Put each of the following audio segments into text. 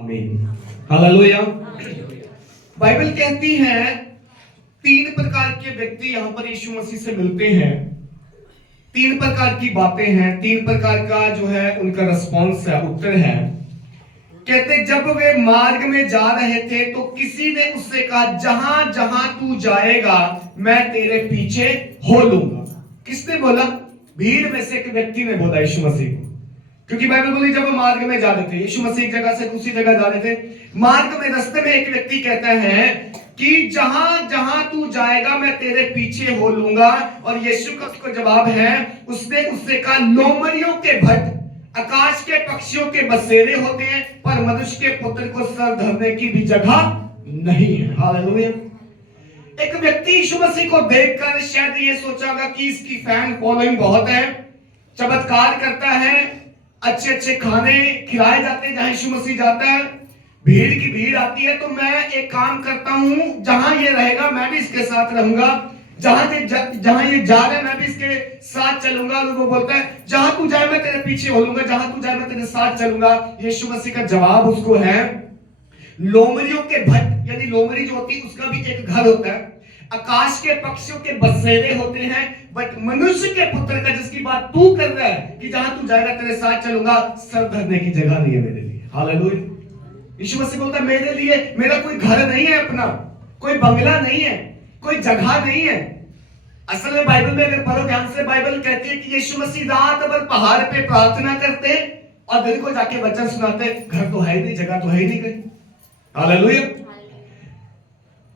आमीन, hallelujah. Bible कहती है तीन प्रकार के व्यक्ति यहां पर यीशु मसीह से मिलते हैं। तीन प्रकार की बातें हैं, तीन प्रकार का जो है उनका रिस्पॉन्स है, उत्तर है। कहते जब वे मार्ग में जा रहे थे तो किसी ने उससे कहा, जहां जहां तू जाएगा मैं तेरे पीछे हो लूंगा। किसने बोला? भीड़ में से एक व्यक्ति ने बोला यीशु मसीह को। क्योंकि बाइबल बोली जब वो मार्ग में जा रहे थे, यीशु मसीह एक जगह से दूसरी जगह जा रहे थे, मार्ग में रास्ते में एक व्यक्ति कहता है कि जहां जहां तू जाएगा मैं तेरे पीछे हो लूंगा। और यीशु का उसको जवाब है, उसने उससे कहा, लोमड़ियों के भट्ट आकाश के पक्षियों के बसेरे होते हैं, पर मनुष्य के पुत्र को सर धरने की भी जगह नहीं है। हालेलुया। एक व्यक्ति यीशु मसीह को देखकर शायद ये सोचा होगा कि इसकी फैन फॉलोइंग बहुत है, चमत्कार करता है, अच्छे अच्छे खाने खिलाए जाते हैं जहां यीशु मसीह जाता है, भीड़ की भीड़ आती है, तो मैं एक काम करता हूं, जहां ये रहेगा मैं भी इसके साथ रहूंगा, जहां ये जा रहा है मैं भी इसके साथ चलूंगा। और वो बोलता है, जहां तू जाए मैं तेरे पीछे हो लूंगा, जहां तू जाए मैं तेरे साथ चलूंगा। यीशु मसीह का जवाब उसको है, लोमड़ियों के भट्ट, यानी लोमड़ी जो होती है उसका भी एक घर होता है, आकाश के पक्षियों के बसेरे होते हैं, बट मनुष्य के पुत्र का जिसकी बात तू कर रहा है कि जहां तू जाएगा तेरे साथ चलूंगा, सर धरने की जगह नहीं है मेरे लिए। हालेलुया। यीशु मसीह बोलता है, मेरे लिए मेरा कोई घर नहीं है, अपना कोई बंगला नहीं है, कोई जगह नहीं है। असल में बाइबल में अगर पढ़ो ध्यान से, बाइबल कहती है कि यीशु मसीह रात भर पहाड़ पे प्रार्थना करते और दिन को जाके वचन सुनाते। घर तो है ही नहीं, जगह तो है ही नहीं कहीं। हालेलुया।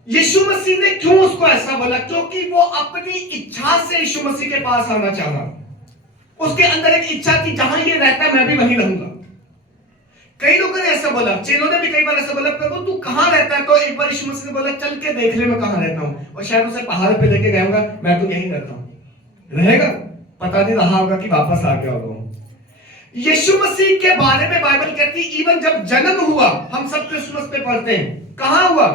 यीशु मसीह ने क्यों उसको ऐसा बोला? क्योंकि वो अपनी इच्छा से यीशु मसीह के पास आना चाह रहा। उसके अंदर एक इच्छा थी, जहां ये रहता है मैं भी वहीं रहूंगा। कई लोगों ने ऐसा बोला, चेलों ने भी कई बार ऐसा बोला, प्रभु तू कहां रहता है? तो एक बार यीशु मसीह ने बोला, चल के देख ले मैं कहां रहता हूं। और शायद उसे पहाड़ पे लेके गया, मैं तो यहीं रहता हूं। रहेगा, पता नहीं रहा होगा कि वापस आ गया होगा। यीशु मसीह के बारे में बाइबल कहती, इवन जब जन्म हुआ, हम सब क्रिसमस पे पढ़ते हैं, कहां हुआ?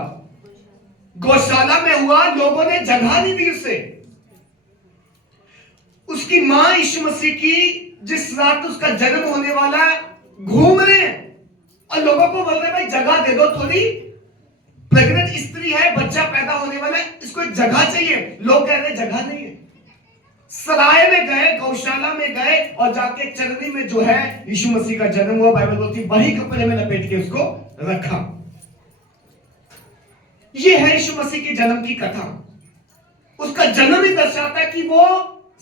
गौशाला में हुआ। लोगों ने जगह नहीं दी उसे। उसकी मां यीशु मसीह की जिस रात उसका जन्म होने वाला, घूम रहे हैं और लोगों को बोल रहे भाई जगह दे दो थोड़ी, प्रेग्नेंट स्त्री है, बच्चा पैदा होने वाला है, इसको एक जगह चाहिए। लोग कह रहे जगह नहीं है। सराय में गए, गौशाला में गए और जाके चरनी में जो है यीशु मसीह का जन्म हुआ। बाइबल बोलती वही कपड़े में लपेट के उसको रखा। यह है यीशु मसीह के जन्म की कथा। उसका जन्म ही दर्शाता है कि वो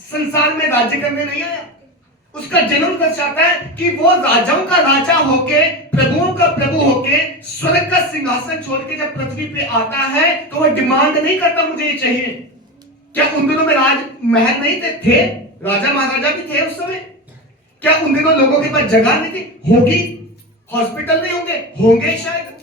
संसार में राज्य करने नहीं आया। उसका जन्म दर्शाता है कि वो राजाओं का राजा होके, प्रभुओं का प्रभु होके, स्वर्ग का सिंहासन छोड़ के जब पृथ्वी पे आता है तो वो डिमांड नहीं करता मुझे ये चाहिए। क्या उन दिनों में राज महल नहीं थे? राजा महाराजा भी थे उस समय। क्या उन दिनों लोगों के पास जगह नहीं थी? होगी। हॉस्पिटल नहीं होंगे शायद।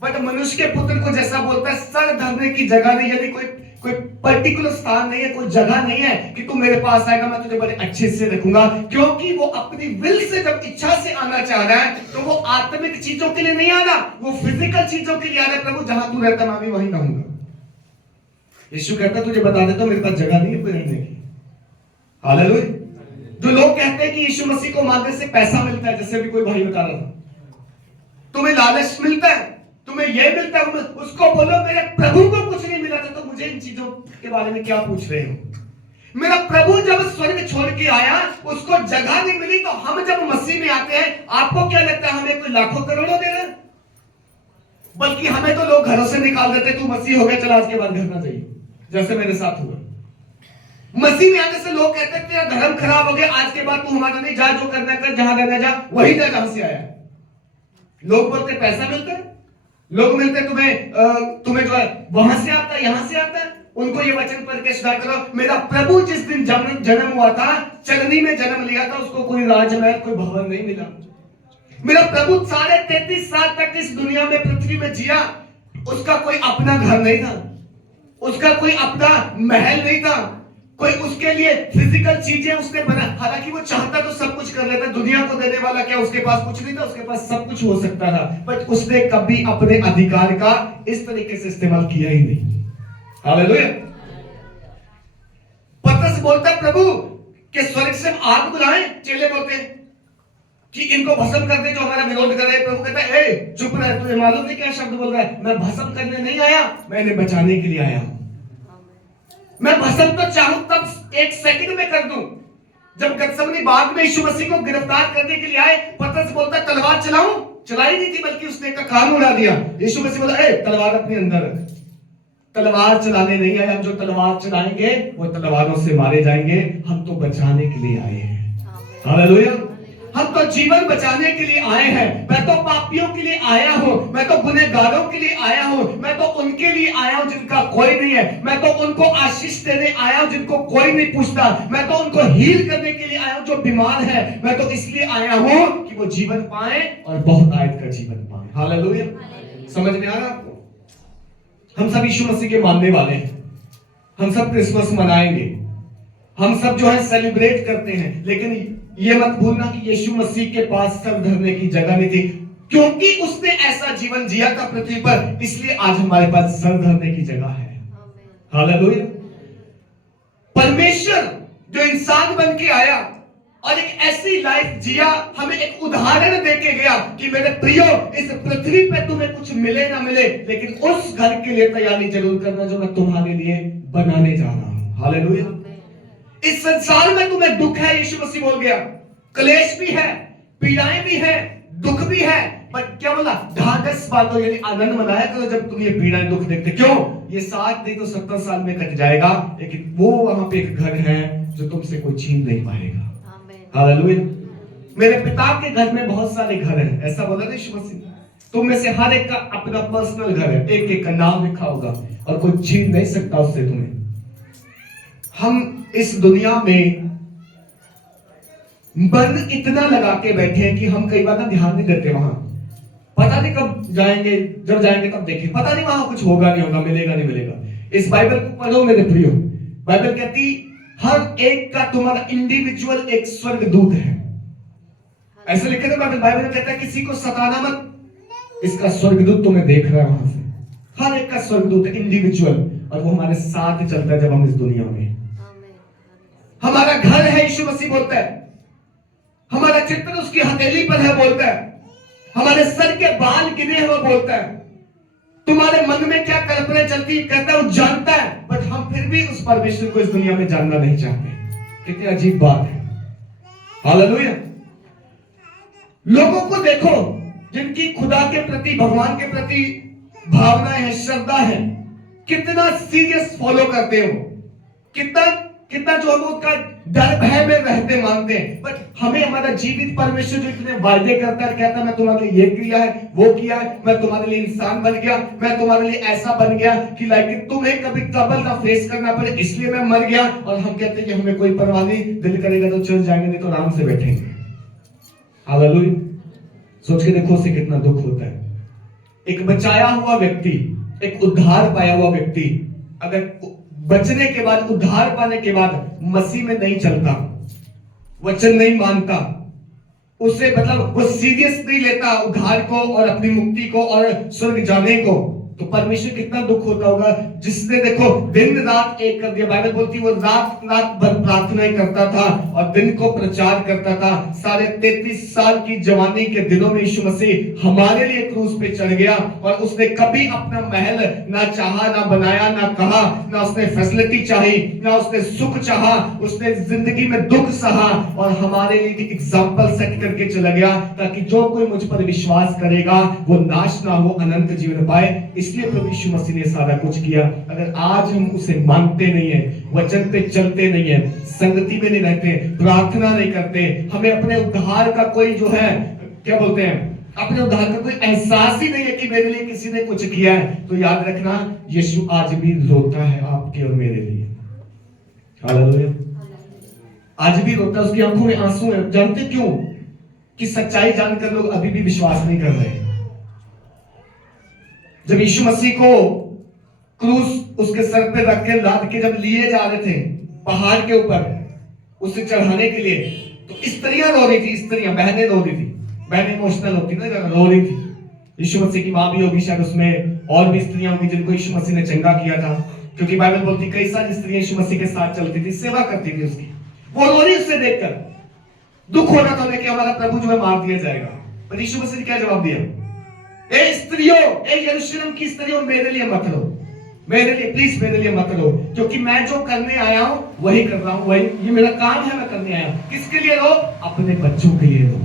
बट मनुष्य के पुत्र को जैसा बोलता है, सर धरने की जगह नहीं, यदि कोई पर्टिकुलर स्थान नहीं है, कोई जगह नहीं है कि तू मेरे पास आएगा मैं तुझे बड़े अच्छे से रखूंगा। क्योंकि वो अपनी विल से जब इच्छा से आना चाह रहा है तो वो आत्मिक चीजों के लिए नहीं आ रहा, वो फिजिकल चीजों के लिए आ रहा है। प्रभु जहां तू रहता मैं भी वहीं रहूंगा। यीशु कहता तुझे बता देता मेरे पास जगह नहीं है कोई रहने की। हालेलुया। जो लोग कहते हैं कि यीशु मसीह को मांगने से पैसा मिलता है, जैसे भी कोई भाई बता रहा था, तुम्हें लालच मिलता है, तुम्हें यह मिलता है, उसको बोलो मेरे प्रभु को कुछ नहीं मिला था तो मुझे इन चीजों के बारे में क्या पूछ रहे हो? मेरा प्रभु जब स्वर्ग छोड़ के आया उसको जगह नहीं मिली, तो हम जब मसीह में आते हैं आपको क्या लगता है हमें कोई लाखों करोड़ों दे रहे हैं? बल्कि हमें तो लोग घरों से निकाल देते, तू मसीह हो गया चल आज के बाद घर ना जाइए, जैसे मेरे साथ हुआ। मसीह में आने से लोग कहते हैं तेरा धर्म खराब हो गया, आज के बाद तू हमारा नहीं, जा जो करना कर, जहां रहना जा, वही जा जहां से आया। लोग बोलते पैसा मिलता है, लोग मिलते तुम्हें जो है वहां से आता है, यहां से आता है। उनको ये वचन पढ़ के सुधार करो, मेरा प्रभु जिस दिन जन्म हुआ था, चरनी में जन्म लिया था, उसको कोई राजमहल कोई भवन नहीं मिला। मेरा प्रभु 33.5 साल तक इस दुनिया में पृथ्वी में जिया, उसका कोई अपना घर नहीं था, उसका कोई अपना महल नहीं था, कोई उसके लिए फिजिकल चीजें उसने बना। हालांकि वो चाहता तो सब कुछ कर लेता, दुनिया को देने वाला क्या उसके पास कुछ नहीं था? उसके पास सब कुछ हो सकता था, बट उसने कभी अपने अधिकार का इस तरीके से इस्तेमाल किया ही नहीं। हालेलुया। पतरस बोलता प्रभु के स्वर्ग से आग बुलाएं, चेले बोलते हैं कि इनको भस्म कर दे जो हमारा विरोध कर रहे हैं। प्रभु कहता है ए चुप रह, तुझे मालूम नहीं क्या शब्द बोल रहा है? मैं भस्म करने नहीं आया, मैं इन्हें बचाने के लिए आया हूं। मैं भस्म तो चाहूं तब 1 सेकंड में कर दूं। जब गतसमनी बाग में यीशु मसीह को गिरफ्तार करने के लिए आए, पतरस बोलता तलवार चलाऊं? चलाई नहीं थी, बल्कि उसने का कान उड़ा दिया। यीशु मसीह बोला ए तलवार अपने अंदर रख। तलवार चलाने नहीं आए हम, जो तलवार चलाएंगे वो तलवारों से मारे जाएंगे। हम तो बचाने के लिए आए हैं। हालेलुया। हम तो जीवन बचाने के लिए आए हैं। मैं तो पापियों के लिए आया हूं, मैं तो गुनहगारों के लिए आया हूं, मैं तो उनके लिए आया हूं जिनका कोई नहीं है, मैं तो उनको आशीष देने आया हूं जिनको कोई नहीं पूछता, मैं तो उनको हील करने के लिए आया हूं जो बीमार है। मैं तो इसलिए आया हूं कि वो जीवन पाए और बहुत आयत का जीवन पाए। हालेलुया। समझ में आ रहा आपको? हम सब यीशु मसीह के मानने वाले हैं, हम सब क्रिसमस मनाएंगे, हम सब जो है सेलिब्रेट करते हैं, लेकिन ये मत भूलना कि यीशु मसीह के पास सर धरने की जगह नहीं थी, क्योंकि उसने ऐसा जीवन जिया था पृथ्वी पर, इसलिए आज हमारे पास सर धरने की जगह है। हालेलुया। परमेश्वर जो इंसान बन के आया और एक ऐसी लाइफ जिया, हमें एक उदाहरण देके गया कि मेरे प्रियो, इस पृथ्वी पे तुम्हें कुछ मिले ना मिले, लेकिन उस घर के लिए तैयारी जरूर करना जो मैं तुम्हारे लिए बनाने जा रहा हूं। हालेलुया। इस संसार में तुम्हें दुख है, यीशु मसीह बोल गया, क्लेश भी है, पीड़ाएं भी है, दुख भी है, पर क्या बोला? ढाढ़स बांधो, यानी आनंद मनाया करो जब तुम ये पीड़ाएं दुख देखते। क्यों? ये 60 नहीं तो 70 साल में कट जाएगा, लेकिन वो वहां पे एक घर है जो तुमसे कोई छीन नहीं पाएगा। हालेलुया। मेरे पिता के घर में बहुत सारे घर हैं, ऐसा बोला ना यीशु मसीह। तुम में से हर एक का अपना पर्सनल घर है, एक एक का नाम लिखा होगा और कोई छीन नहीं सकता उससे तुम्हें। हम इस दुनिया में मन इतना लगा के बैठे हैं कि हम कई बार ध्यान नहीं देते। वहां पता नहीं कब जाएंगे, जब जाएंगे तब देखें, पता नहीं वहां कुछ होगा नहीं होगा, मिलेगा नहीं मिलेगा। इस बाइबल को पढ़ो मेरे प्रियो। बाइबल कहती हर एक का तुम्हारा इंडिविजुअल एक स्वर्गदूत है, ऐसे लिखे थे बाइबल। बाइबल कहता है किसी को सताना मत, इसका स्वर्गदूत तुम्हें देख रहा है वहां से। हर एक का स्वर्गदूत इंडिविजुअल, और वो हमारे साथ चलता है जब हम इस दुनिया में। हमारा घर है, यीशु मसीह बोलता है, हमारा चित्र उसकी हथेली पर है बोलता है, हमारे सर के बाल गिने हुए बोलता है। तुम्हारे मन में क्या कल्पना चलती है कहता है वो जानता है, बट हम फिर भी उस परमेश्वर को इस दुनिया में जानना नहीं चाहते। कितनी अजीब बात है। हालेलुया। लोगों को देखो जिनकी खुदा के प्रति, भगवान के प्रति भावनाएं है, श्रद्धा है, कितना सीरियस फॉलो करते हो, कितना जो हम उसका डर भय में रहते मानते हैं। बट हमें हमारा जीवित परमेश्वर जो इतने वायदे करता है, कहता है मैं तुम्हारे लिए ये किया है, वो किया है, मैं तुम्हारे लिए इंसान बन गया, मैं तुम्हारे लिए ऐसा बन गया कि लाइक तुम्हें कभी ट्रबल ना फेस करना पड़े, इसलिए मैं मर गया। और हम कहते हैं कि हमें कोई परवाह नहीं, दिल करेगा तो चल जाएंगे, नहीं तो आराम से बैठेंगे। हालेलुया। सोच के देखो उसे कितना दुख होता है। एक बचाया हुआ व्यक्ति, एक उद्धार पाया हुआ व्यक्ति अगर बचने के बाद, उद्धार पाने के बाद मसीह में नहीं चलता, वचन नहीं मानता, उससे मतलब वो सीरियस नहीं लेता उद्धार को और अपनी मुक्ति को और स्वर्ग जाने को, तो परमेश्वर कितना दुख होता होगा। जिसने देखो दिन रात एक कर दिया। बाइबल बोलती वो रात रात भर प्रार्थनाएं करता था और दिन को प्रचार करता था। साढ़े 33 साल की जवानी के दिनों में यीशु मसीह हमारे लिए क्रूस पे चढ़ गया और उसने कभी अपना महल ना चाहा, ना बनाया, ना कहा, ना उसने फैसिलिटी चाही, ना उसने सुख चाहा, उसने जिंदगी में दुख सहा और हमारे लिए एग्जाम्पल सेट करके चला गया, ताकि जो कोई मुझ पर विश्वास करेगा वो नाश ना हो, अनंत जीवन पाए। इसलिए प्रभु यीशु मसीह ने सारा कुछ किया। अगर आज हम उसे मानते नहीं है, वचन पे चलते नहीं है, संगति में नहीं रहते, प्रार्थना नहीं करते, हमें अपने उद्धार का कोई जो है क्या बोलते हैं, अपने उद्धार का कोई एहसास ही नहीं है कि मेरे लिए किसी ने कुछ किया है, तो याद रखना यीशु आज भी रोता है आपके और मेरे लिए। हालेलुया। आज भी रोता है, उसकी आंखों में आंसू है। जानते क्यों? कि सच्चाई जानकर लोग अभी भी विश्वास नहीं कर रहे। जब यीशु मसीह को क्रूस उसके सर पे रख के लाद के जब लिए जा रहे थे पहाड़ के ऊपर उसे चढ़ाने के लिए, तो स्त्रियां रो रही थी, स्त्रियां, बहनें रो रही थी। बहनें इमोशनल होती ना, रो रही थी। यीशु मसीह की मां भी होगी शायद, उसमें और भी स्त्रियां होंगी जिनको यीशु मसीह ने चंगा किया था, क्योंकि बाइबल बोलती कई सारी स्त्रियां यीशु मसीह के साथ चलती थी, सेवा करती थी उसकी। वो रो रही उससे देखकर। दुख होना था उन्हें कि हमारा प्रभु जो है मार दिया जाएगा। पर यीशु मसीह ने क्या जवाब दिया? ए स्त्रियों, ए यरूशलेम की स्त्रियों, मेरे लिए मत रो, मेरे लिए प्लीज मेरे लिए मत रो, क्योंकि मैं जो करने आया हूं वही कर रहा हूं, वही ये मेरा काम है, मैं करने आया हूं। किसके लिए रो? अपने बच्चों के लिए रो।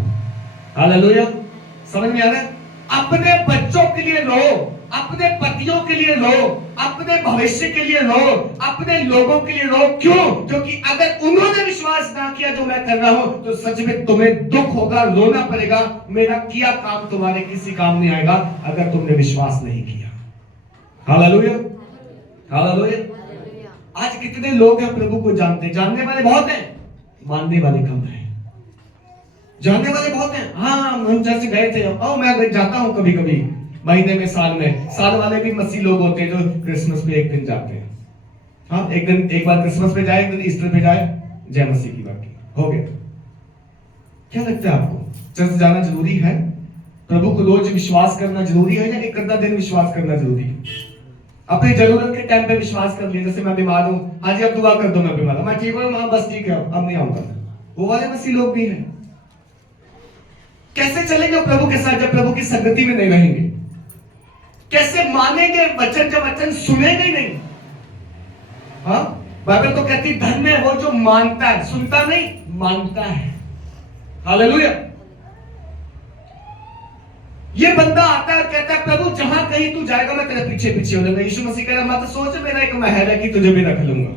हालेलुया, समझ में आ रहा है? अपने बच्चों के लिए रो, अपने पतियों के लिए रो, अपने भविष्य के लिए रो, अपने लोगों के लिए रो। क्यों? क्योंकि अगर उन्होंने विश्वास ना किया जो मैं कर रहा हूं, तो सच में तुम्हें दुख होगा, रोना पड़ेगा। मेरा किया काम तुम्हारे किसी काम नहीं आएगा अगर तुमने विश्वास नहीं किया। Hallelujah, hallelujah. आज कितने लोग हैं प्रभु को जानते, जानने वाले बहुत हैं, मानने वाले कम हैं। जानने वाले बहुत हैं, हाँ हम चर्च गए थे, और मैं जाता हूं कभी कभी महीने में, साल में। साल वाले भी मसीह लोग होते हैं जो क्रिसमस पे एक दिन जाते हैं। हाँ, एक दिन, एक बार क्रिसमस पे जाए, एक दिन ईस्टर पे जाए, जय मसीह की बात हो गया। क्या लगता है आपको, चर्च जाना जरूरी है? प्रभु को रोज विश्वास करना जरूरी है, या एक आधा दिन विश्वास करना जरूरी है? अपनी जरूरत के टाइम पे विश्वास कर लिया, जैसे मैं बीमार हूं, हाँ जी अब दुआ कर दो, मैं बीमार हूं, मैं ठीक हूं, हाँ बस ठीक है, अब नहीं आऊंगा। वो वाले मसीह लोग भी हैं। कैसे चलेंगे प्रभु के साथ जब प्रभु की संगति में नहीं रहेंगे? कैसे मानेंगे वचन जब वचन सुनेंगे ही नहीं? हाँ, बाइबल तो कहती धन्य है वो जो मानता है, सुनता नहीं, मानता है। हालेलुया। ये बंदा आता है और कहता है प्रभु जहां कहीं तू जाएगा मैं तेरे पीछे पीछे हो जाऊंगा। यीशु मसीह कह रहा मत सोच, मेरा एक महल है कि तुझे भी रख लूंगा,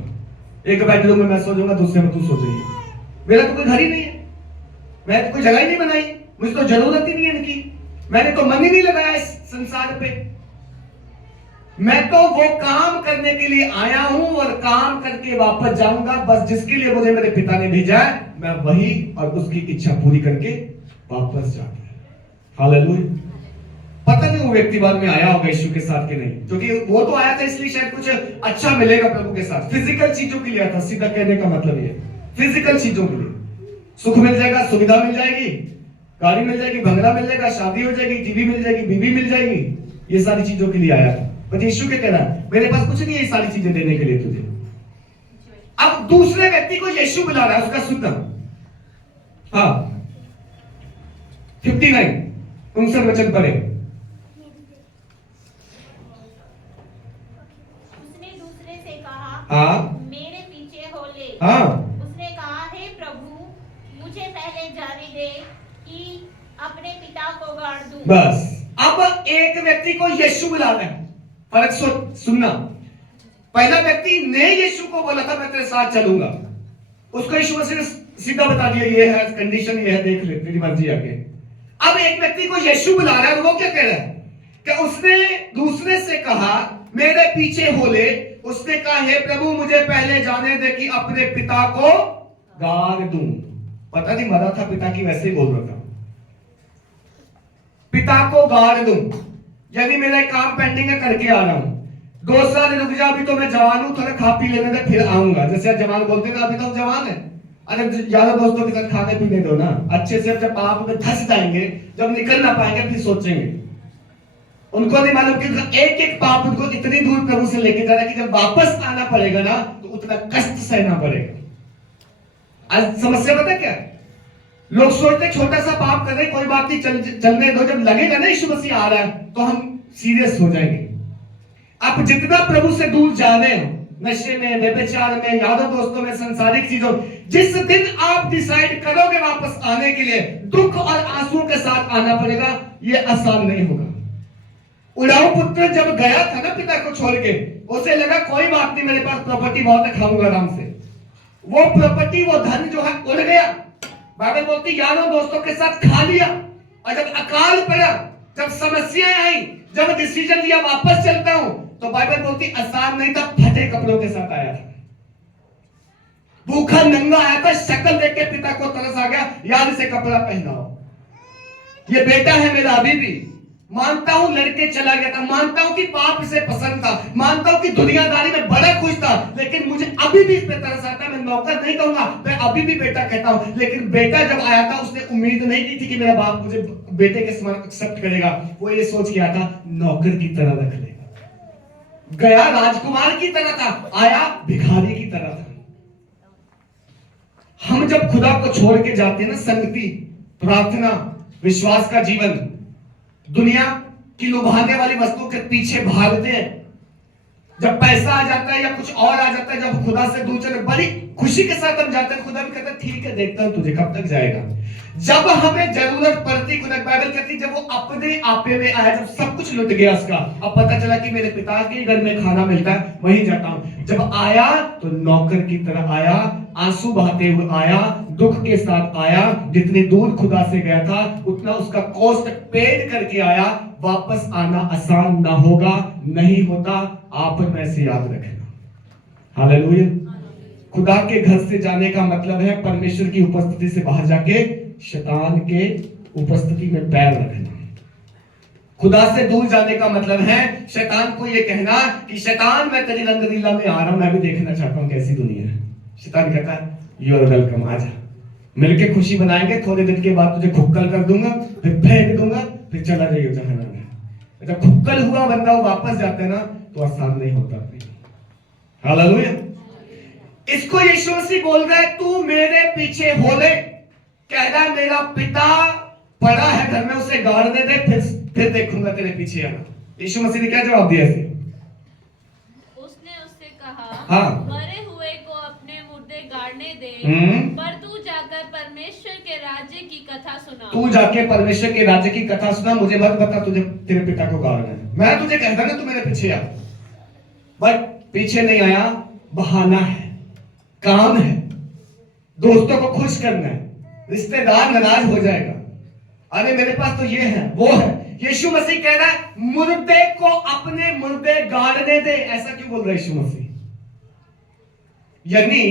एक बेडरूम में मैं सो जाऊंगा, दूसरे में तू सो जाइए। मेरा तो कोई घर ही नहीं है, मैंने तो कोई जगह ही नहीं बनाई, मुझे तो जरूरत ही नहीं है इनकी, मैंने तो मन ही नहीं लगाया इस संसार पे। मैं तो वो काम करने के लिए आया हूं और काम करके वापस जाऊंगा। बस जिसके लिए मुझे मेरे पिता ने भेजा है, मैं वही और उसकी इच्छा पूरी करके वापस जाऊंगा। हालेलुया। पता नहीं वो व्यक्ति बाद में आया होगा यीशु के साथ कि नहीं, क्योंकि वो तो आया था इसलिए शायद कुछ अच्छा मिलेगा प्रभु के साथ। फिजिकल चीजों के लिए आया था, सीधा कहने का मतलब ये, फिजिकल चीजों के लिए। सुख मिल जाएगा, सुविधा मिल जाएगी, गाड़ी मिल जाएगी, भंगड़ा मिल जाएगा, शादी हो जाएगी, टीवी मिल जाएगी, बीवी मिल जाएगी, ये सारी चीजों के लिए आया था। पर यीशु क्या कह रहा है? मेरे पास कुछ नहीं है ये सारी चीजें देने के लिए तुझे। अब दूसरे व्यक्ति को यीशु बुला रहा है, उसका सुनना। हाँ, 59 59 वचन पढ़े। उसने दूसरे से कहा, हाँ, मेरे पीछे हो ले। हाँ, उसने कहा, हे प्रभु, मुझे पहले जाने दे कि अपने पिता को गाड़ दूं। बस अब एक व्यक्ति को यीशु बुला रहा है। फर्क सुनना, पहला व्यक्ति ने यीशु को बोला था मैं तेरे साथ चलूंगा, उसको यीशु मसीह ने सीधा बता दिया ये है कंडीशन, ये है, देख ले तेरी मर्जी आके। अब एक व्यक्ति को यीशु बुला रहा है, वो क्या कह रहा है कि उसने दूसरे से कहा मेरे पीछे हो ले। उसने कहा हे प्रभु मुझे पहले जाने दे कि अपने पिता को गाड़ दूं। पता नहीं मरा था पिता की, वैसे ही बोल रहा था पिता को गाड़ दूं, यानी मेरा काम पेंडिंग है, करके आ रहा हूं, 2 साल रुक जा, अभी तो मैं जवान हूं, थोड़ा खा पी लेने दे फिर आऊंगा। जैसे जवान बोलते हैं अभी तो जवान है, अरे यार दोस्तों के साथ खाने पीने दो ना अच्छे से। जब पाप में धंस जाएंगे, जब निकल ना पाएंगे, फिर सोचेंगे। उनको नहीं मालूम कि एक एक पाप उनको इतनी दूर प्रभु से लेके जा रहा है कि जब वापस आना पड़ेगा ना तो उतना कष्ट सहना पड़ेगा। आज समस्या पता क्या, लोग सोचते छोटा सा पाप कर रहे कोई बात नहीं, चलने दो, जब लगेगा ना यीशु मसीह आ रहा है तो हम सीरियस हो जाएंगे। आप जितना प्रभु से दूर जा रहे हो, नशे में, व्यभिचार में, यारों दोस्तों में, सांसारिक चीजों, जिस दिन आप डिसाइड करोगे वापस आने के लिए, दुख और आंसुओं के साथ आना पड़ेगा। ये आसान नहीं होगा। उड़ाऊ पुत्र जब गया था ना पिता को छोड़ के, उसे लगा कोई बात नहीं, मेरे पास प्रॉपर्टी बहुत है, खाऊंगा आराम से। वो प्रॉपर्टी, वो धन जो है उड़ गया। बाइबल बोलती यारों दोस्तों के साथ खा लिया, और जब अकाल पड़ा, जब समस्याएं आई, जब डिसीजन लिया वापस चलता हूं, तो बाइबल बोलती आसान नहीं था, फटे कपड़ों के साथ आया था, भूखा नंगा आया था, शक्ल देख के पिता को तरस आ गया, यार इसे कपड़ा पहनाओ, ये बेटा है मेरा अभी भी। मानता हूं लड़के चला गया था, मानता हूं कि पाप इसे पसंद था, मानता हूं कि दुनियादारी में बड़ा खुश था, लेकिन मुझे अभी भी इस पे तरस आता है। मैं नौकर नहीं कहूंगा, मैं अभी भी बेटा कहता हूं। लेकिन बेटा जब आया था, उसने उम्मीद नहीं की थी कि मेरा बाप मुझे बेटे के समान एक्सेप्ट करेगा। वो ये सोच के आया था नौकर की तरह रख लेगा। गया राजकुमार की तरह था, आया भिखारी की तरह था। हम जब खुदा को छोड़ के जाते हैं ना, संगति, प्रार्थना, विश्वास का जीवन, दुनिया की लुभाने वाली वस्तु के पीछे भागते हैं, जब पैसा आ जाता है या कुछ और आ जाता है, जब खुदा से दूर चले, बड़ी खुशी के साथ हम जाते हैं, खुदा भी कहता है ठीक है देखता हूं तुझे कब तक जाएगा। जब हमें जरूरत पड़ती, खुदा बाइबल कहती जब वो अपने आपे में आया, जब सब कुछ लुट गया उसका, अब पता चला कि मेरे पिता के घर में खाना मिलता है, वहीं जाता हूं। जब आया तो नौकर की तरह आया, आंसू बहाते हुए आया, दुख के साथ आया, जितनी दूर खुदा से गया था उतना उसका कॉस्ट पेड करके आया। वापस आना आसान ना होगा, नहीं होता, आप में से याद रखना। हालेलुया। खुदा के घर से जाने का मतलब है परमेश्वर की उपस्थिति से बाहर जाके शैतान के उपस्थिति में पैर रखना। खुदा से दूर जाने का मतलब है शैतान को यह कहना कि शैतान मैं तेरी रंगलीला में आ रहा हूं, मैं भी देखना चाहता हूं कैसी दुनिया है। शैतान कहता है यू आर वेलकम, आजा, मिलके खुशी बनाएंगे, थोड़े दिन के बाद तुझे खुक्कल कर दूंगा, फिर फेंक दूंगा, फिर चला जाइए जहन्नम में। जब खुक्कल हुआ बंदा वो वापस जाता है ना तो आसान नहीं होता। हालेलुया। इसको यीशु मसीह बोल रहा है तू मेरे पीछे हो ले, कह रहा है मेरा पिता पड़ा है घर में, उसे गाड़ने दे, फिर देखूंगा तेरे पीछे आना। यीशु मसीह ने क्या जवाब दिया इसे? उसने उससे कहा हाँ, मरे हुए को अपने मुर्दे गाड़ने दे, पर तू जाकर परमेश्वर के राज्य की कथा सुना। तू जाके परमेश्वर के राज्य की कथा सुना, मुझे मत बता तुझे तेरे पिता को गाड़ना है। मैं तुझे कहता ना तू मेरे पीछे आ, बट पीछे नहीं आया, बहाना है, काम है, दोस्तों को खुश करना है, रिश्तेदार नाराज हो जाएगा, अरे मेरे पास तो ये है वो है। यीशु मसीह कह रहा है मुर्दे को अपने मुर्दे गाड़ने दे। ऐसा क्यों बोल रहा है यीशु मसीह? यानी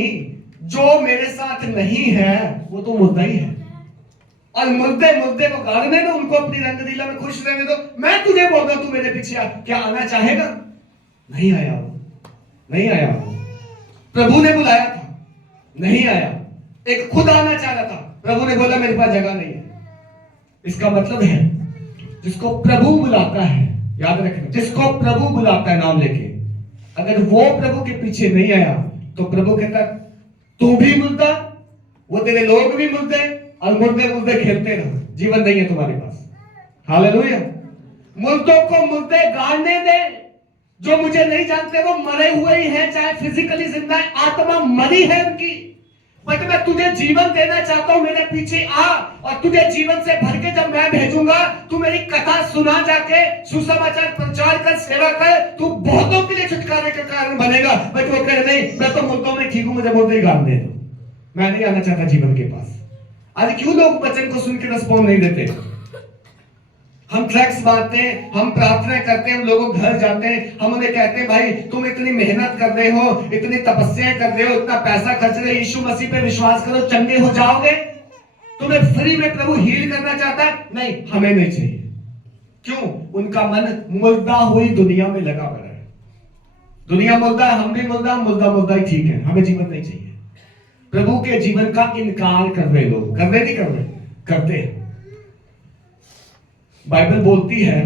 जो मेरे साथ नहीं है वो तो मुर्दा ही है, और मुर्दे को गाड़ने दो, उनको अपनी रंगलीला में खुश रहने दो। मैं तुझे बोल रहा हूं तू मेरे पीछे आ, क्या आना चाहेगा? नहीं आया वो, नहीं आया वो। प्रभु ने बुलाया था, नहीं आया। एक खुद आना चाह रहा था, प्रभु ने बोला मेरे पास जगह नहीं है। इसका मतलब है जिसको प्रभु बुलाता है, याद रखना, जिसको प्रभु बुलाता है नाम लेके, अगर वो प्रभु के पीछे नहीं आया तो प्रभु कहता तू भी मुर्दा, वो तेरे लोग भी मुर्दे, और मुर्दे खेलते रहो, जीवन नहीं है तुम्हारे पास। हालेलुया। मुर्दों को मुर्दे गाड़ने दे। जो मुझे नहीं जानते वो मरे हुए ही हैं, चाहे फिजिकली जिंदा है, आत्मा मरी है उनकी, बट मैं तुझे जीवन देना चाहता हूं, मेरे पीछे आ, और तुझे जीवन से भर के जब मैं भेजूंगा तू मेरी कथा सुना, जाके सुसमाचार प्रचार कर, सेवा कर, तू बहुतों के लिए छुटकारे का कारण बनेगा। बट वो कह नहीं मैं तो मुर्दों में ठीक हूं, मुझे मुर्दे गाड़ने दो, मैं नहीं आना चाहता जीवन के पास। आज क्यों लोग वचन को सुन के रिस्पॉन्ड नहीं देते? हम ट्रैक्स बांटते हैं, हम प्रार्थना करते हैं, हम लोगों के घर जाते हैं, हम उन्हें कहते हैं भाई तुम इतनी मेहनत कर रहे हो, इतनी तपस्या कर रहे हो, इतना पैसा खर्च रहे हो, यीशु मसीह पे विश्वास करो चंगे हो जाओगे। तुम्हें फ्री में प्रभु हील करना चाहता है? नहीं, हमें नहीं चाहिए। क्यों? उनका मन मुर्दा हुई दुनिया में लगा पड़ा है। दुनिया मुर्दा है, हम भी मुर्दा, मुर्दा ही ठीक है, हमें जीवन नहीं चाहिए। प्रभु के जीवन का इनकार कर रहे लोग, कर रहे नहीं कर रहे, करते हैं। बाइबल बोलती है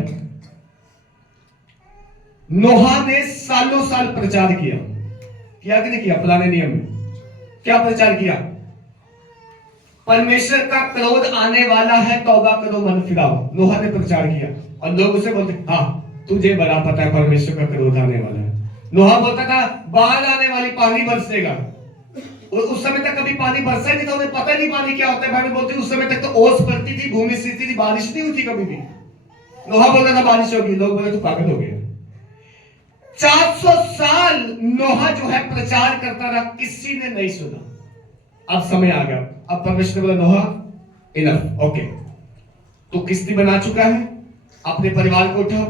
नोहा ने सालों साल प्रचार किया कि नहीं किया? पुराने नियम में क्या प्रचार किया? परमेश्वर का क्रोध आने वाला है, तौबा करो, मन फिराओ। नोहा ने प्रचार किया और लोग उसे बोलते हाँ तुझे बड़ा पता है परमेश्वर का क्रोध आने वाला है। नोहा बोलता था बाढ़ आने वाली, पानी बरसेगा। उस समय तक कभी पानी बरसा नहीं था, उन्हें पता नहीं पानी क्या होता है। बाइबल बोलती है उस समय तक तो ओस पड़ती थी, भूमि स्थिति थी, बारिश नहीं हुई थी कभी भी। नोहा बोलता था बारिश होगी, लोग बोले तू पागल हो गया। 400 साल नोहा जो है प्रचार करता रहा, किसी ने नहीं सुना। अब समय आ गया, अब परमेश्वर ने बोला नोहा इनफ, ओके, तू किस्ती बना चुका है, अपने परिवार को उठा,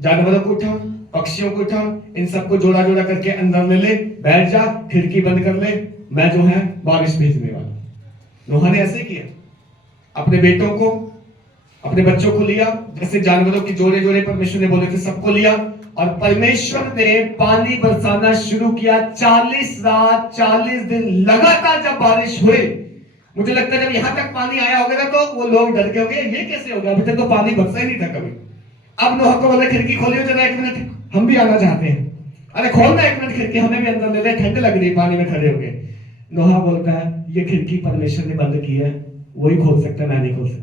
जानवरों को उठा, पक्षियों को उठा, इन सबको जोड़ा जोड़ा करके अंदर ले ले, बैठ जा, खिड़की बंद कर ले, मैं जो है बारिश भेजने वाला। नोहा ने ऐसे किया, अपने बेटों को, अपने बच्चों को लिया, जैसे जानवरों की जोड़े जोड़े परमेश्वर ने बोले थे सबको लिया, और परमेश्वर ने पानी बरसाना शुरू किया। 40 रात 40 दिन लगातार जब बारिश हुई, मुझे लगता है जब यहां तक पानी आया होगा ना तो वो लोग डर गए होंगे, ये कैसे हो गया, अभी तक तो पानी बरसा ही नहीं था कभी। अब नोहा को बोले खिड़की खोलियो जरा 1 मिनट, हम भी आना चाहते हैं। अरे खोलना 1 मिनट खिड़की, हमें भी अंदर ले ले, ठंड लग रही है पानी में खड़े हो गए। नोहा बोलता है ये खिड़की परमेश्वर ने बंद की है, वही खोल सकता है, मैं नहीं खोल सकता।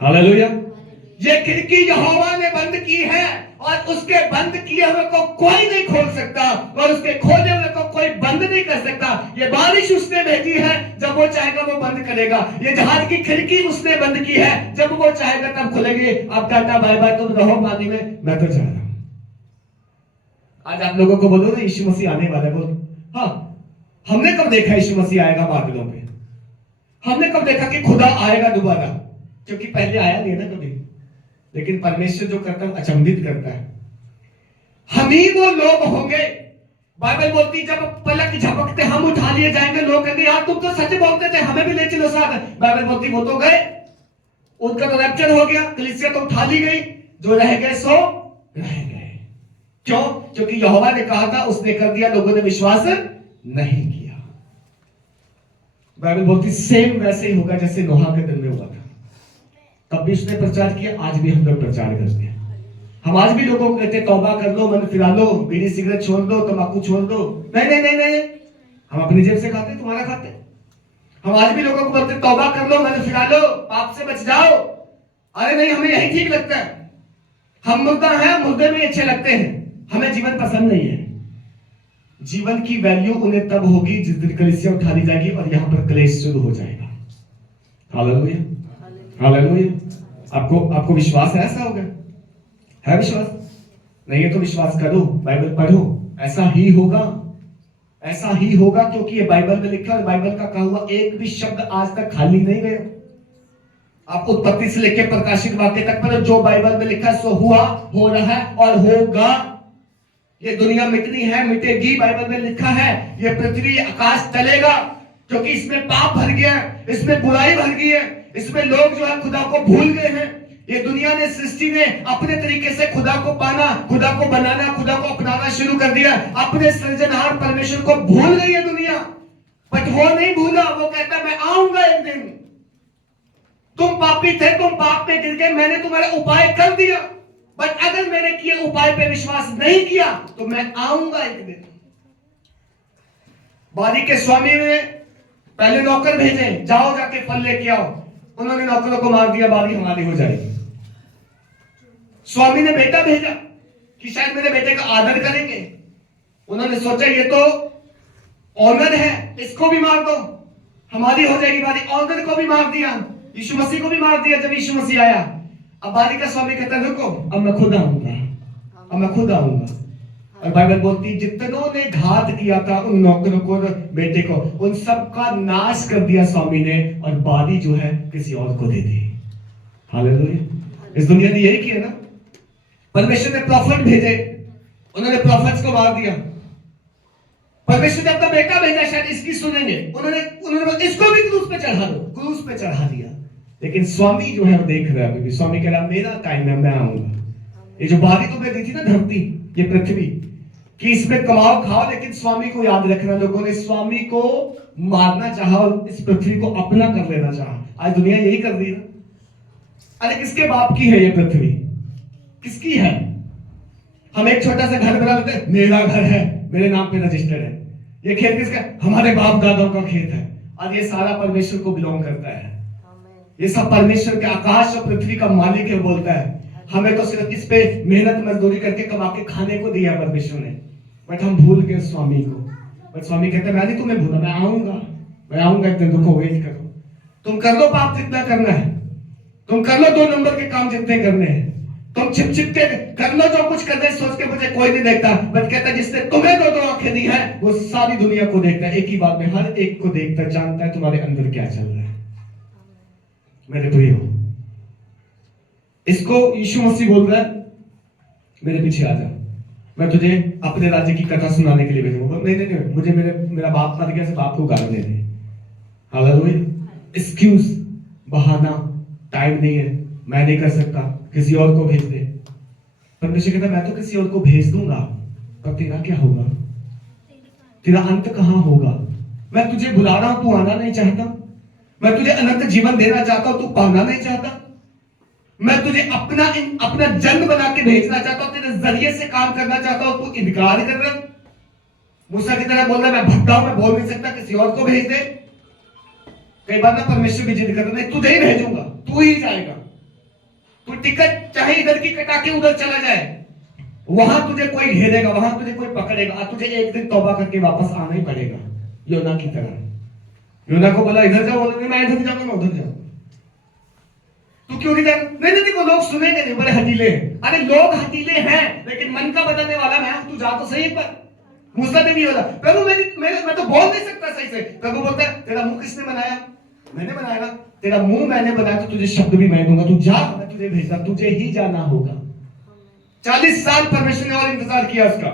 हालेलुया। ये खिड़की यहोवा ने बंद की है और उसके बंद किए हुए को कोई नहीं खोल सकता और उसके खोले हुए को कोई बंद नहीं कर सकता। ये बारिश उसने भेजी है, जब वो चाहेगा वो बंद करेगा। ये जहाज की खिड़की उसने बंद की है, जब वो चाहेगा तब खुलेगी। अब टाटा बाय बाय, तुम रहो पानी में, मैं तो जा रहा हूं। आज आप लोगों को बोलो ना यीशु मसीह आने वाला है, बोलो हाँ। हमने कब देखा यीशु मसीह आएगा बादलों पे? हमने कब देखा कि खुदा आएगा दोबारा? क्योंकि पहले आया नहीं ना कभी। लेकिन परमेश्वर जो करता है अचंभित करता है। हम ही वो लोग होंगे, बाइबल बोलती जब पलक झपकते हम उठा लिए जाएंगे। लोग कहेंगे यार तुम तो सच बोलते थे, हमें भी ले चलो साथ। बाइबल बोलती वो तो गए, उनका तो रैप्चर हो गया, कलीसिया तो उठा ली गई, जो रह गए सो रह गए। क्यों? क्योंकि यहोवा ने कहा था, उसने कर दिया, लोगों ने विश्वास नहीं किया। बाइबल बोलती सेम वैसे ही होगा जैसे नोहा के दिन में हुआ था। तब भी उसने प्रचार किया, आज भी हम लोग प्रचार करते हैं। हम आज भी लोगों को कहते तौबा कर लो, मन फिरा लो, बीड़ी सिगरेट छोड़ दो, तंबाकू छोड़ दो। नहीं नहीं नहीं नहीं, हम अपनी जेब से खाते, तुम्हारा खाते। हम आज भी लोगों को बोलते तौबा कर लो, मन फिरा लो, पाप से बच जाओ। अरे नहीं, हमें यही ठीक लगता है। हम मुर्दा हैं, मुर्दे में अच्छे लगते हैं, हमें जीवन पसंद नहीं है। जीवन की वैल्यू उन्हें तब होगी जिस दिन कलीसिया उठा ली जाएगी और यहां पर क्लेश शुरू हो जाएगा। Hallelujah, hallelujah. आपको विश्वास है ऐसा होगा? है विश्वास? नहीं है तो विश्वास करो, बाइबल पढ़ो, ऐसा ही होगा, ऐसा ही होगा। क्योंकि ये बाइबल में लिखा है, बाइबल का कहा हुआ एक भी शब्द आज तक खाली नहीं गया। आप उत्पत्ति से लेकर प्रकाशित वाक्य तक पर जो बाइबल में लिखा है सो हुआ, हो रहा है और होगा। ये दुनिया मिटनी है, मिटेगी, बाइबल में लिखा है। ये पृथ्वी आकाश टलेगा, क्योंकि इसमें पाप भर गया है, इसमें बुराई भर गई है, इसमें लोग जो है खुदा को भूल गए हैं। ये दुनिया ने, सृष्टि ने अपने तरीके से खुदा को पाना, खुदा को बनाना, खुदा को अपनाना शुरू कर दिया। अपने सृजनहार परमेश्वर को भूल गई है दुनिया। बट वो नहीं भूला, वो कहता मैं आऊंगा एक दिन। तुम पापी थे, तुम पाप में गिर गए, मैंने तुम्हारा उपाय कर दिया। बट अगर मैंने किए उपाय पे विश्वास नहीं किया तो मैं आऊंगा एक दिन। बारी के स्वामी ने पहले नौकर भेजे, जाओ जाके फल लेके आओ। उन्होंने नौकरों को मार दिया, बारी हमारी हो जाएगी। स्वामी ने बेटा भेजा कि शायद मेरे बेटे का आदर करेंगे। उन्होंने सोचा ये तो ऑनर है, इसको भी मार दो, हमारी हो जाएगी बारी। ऑनर को भी मार दिया, यीशु मसीह को भी मार दिया। जब यीशु मसीह आया, अब बारी का स्वामी कहता है रुको, अब मैं खुद आऊंगा, अब मैं खुद आऊंगा। और बाइबल बोलती जितनों ने घात किया था उन नौकरों को, बेटे को, उन सब का नाश कर दिया स्वामी ने, और बारी जो है किसी और को दे दी। हालेलुया। इस दुनिया ने यही किया ना। परमेश्वर ने प्रॉफिट भेजे, उन्होंने प्रॉफिट्स को मार दिया। परमेश्वर ने अपना बेटा भेजा, शायद इसकी सुनेंगे, उन्होंने इसको भी क्रूस पे चढ़ा दो, क्रूस पे चढ़ा दिया। लेकिन स्वामी जो है वो देख रहा है, स्वामी कह रहा मेरा टाइम है, मैं आऊंगा। ये जो बारी तुम्हें दी थी ना धरती, ये पृथ्वी, कि इसमें कमाओ खाओ, लेकिन स्वामी को याद रखना। लोगों ने स्वामी को मारना चाहा और इस पृथ्वी को अपना कर लेना चाहा। आज दुनिया यही कर रही है। अरे किसके बाप की है ये पृथ्वी? किसकी है? हम एक छोटा सा घर बना लेते हैं, मेरा घर है, मेरे नाम पे रजिस्टर्ड है। ये खेत किसका? हमारे बाप दादाओं का खेत है। और ये सारा परमेश्वर को बिलोंग करता है। ये सब परमेश्वर के, आकाश और पृथ्वी का मालिक है बोलता है। हमें तो सिर्फ इस पे मेहनत मजदूरी करके कमा के खाने को दिया परमेश्वर ने, बट हम भूल गए स्वामी को। बट स्वामी कहता है मैं नहीं तुम्हें भूला, मैं आऊंगा एक दिन, रुको, वेट करो। तुम कर लो पाप जितना करना है, तुम कर लो 2 नंबर के काम जितने करने हैं, तुम छिप छिप के कर लो जो कुछ करना है, सोच के मुझे कोई नहीं देखता। बट कहता है जिसने तुम्हें 2 आंखें दी है वो सारी दुनिया को देखता है, एक ही बात में हर एक को देखता है, जानता है तुम्हारे अंदर क्या चल रहा है। मेरे प्रिय हो, इसको यीशु मसीह बोल रहा है मेरे पीछे आ जा, मैं तुझे अपने राज्य की कथा सुनाने के लिए भेजूंगा। नहीं, मुझे मेरा बाप मर गया, से बाप को गाली दे दे। हालेलुया। एक्सक्यूज, बहाना, टाइम नहीं है, मैं नहीं कर सकता, किसी और को भेज दे। परमेश्वर कहता मैं तो किसी और को भेज दूंगा, पर तेरा क्या होगा? तेरा अंत कहां होगा? मैं तुझे बुला रहा हूं, तू आना नहीं चाहता। मैं तुझे अनंत जीवन देना चाहता हूं, तू पाना नहीं चाहता। मैं तुझे अपना जन्म बना के भेजना चाहता हूं, तेरे जरिए से काम करना चाहता हूं, तू इनकार कर रहा। मूसा की तरह बोल रहा है मैं भटका हूं, मैं बोल नहीं सकता, किसी और को भेज दे। कई बार ना परमेश्वर भी जिद करता नहीं तुझे ही भेजूंगा, तू ही जाएगा, तू टिकट चाहे इधर की कटा के उधर चला जाए, वहां तुझे कोई घेरेगा, वहां तुझे कोई पकड़ेगा, और तुझे एक दिन तौबा करके वापस आना ही पड़ेगा। योना की तरह योना को बोला इधर जाओ, बोला मैं इधर जाऊंगा, मैं उधर जाऊंगा। तू क्यों नहीं जा? नहीं वो लोग सुनेंगे नहीं, बड़े हटीले हैं। अरे लोग हटीले हैं लेकिन मन का बदलने वाला मैं हूं, तू जा तो सही पर। मूसा ने भी बोला प्रभु मैं तो बोल नहीं सकता सही से। प्रभु बोलता है तेरा मुंह किसने बनाया? मैंने बनाया ना। तेरा मुंह मैंने बनाया तो तुझे शब्द भी मैं दूंगा, तू जा, मैं तुझे भेजा, तुझे ही जाना होगा। 40 साल परमेश्वर ने और इंतजार किया उसका।